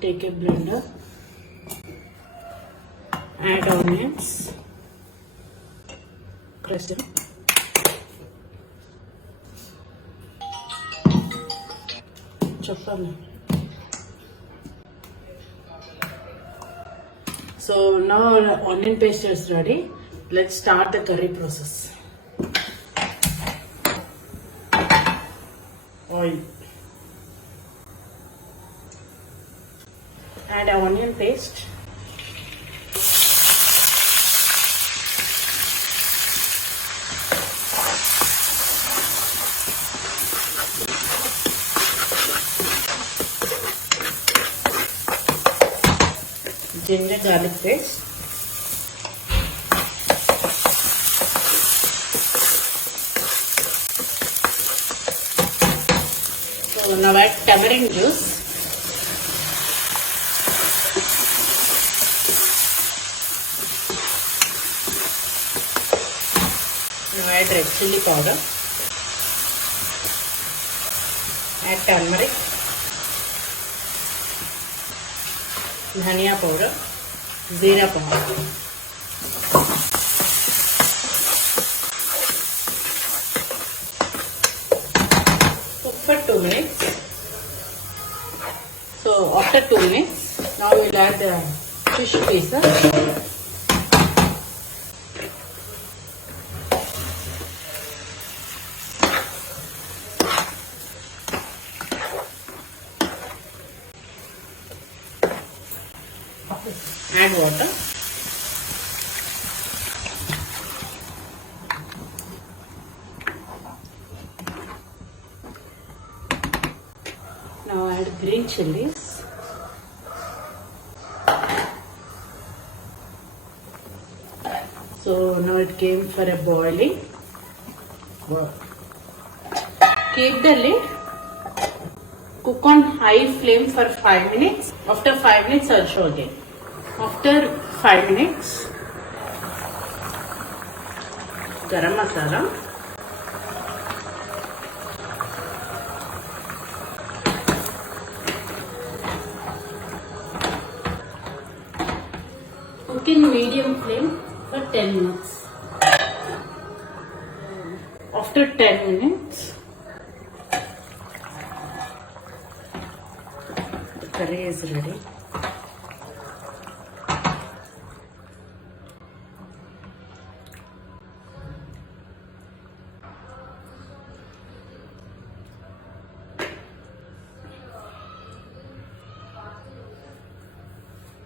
take a blender, add onions, crush them. Chopper. So now our onion paste is ready. Let's start the curry process. Oil. Add onion paste. Ginger garlic paste. So now add tamarind juice. Now add red chili powder. Add turmeric, dhania powder, zira powder. Cook for 2 minutes. So after 2 minutes, now we'll add the fish pieces. Add water. Now add green chilies. So now it came for a boiling. Keep the lid. Cook on high flame for 5 minutes. After 5 minutes, I'll show again. After 5 minutes, garam masala, cook in medium flame for 10 minutes. After 10 minutes, the curry is ready.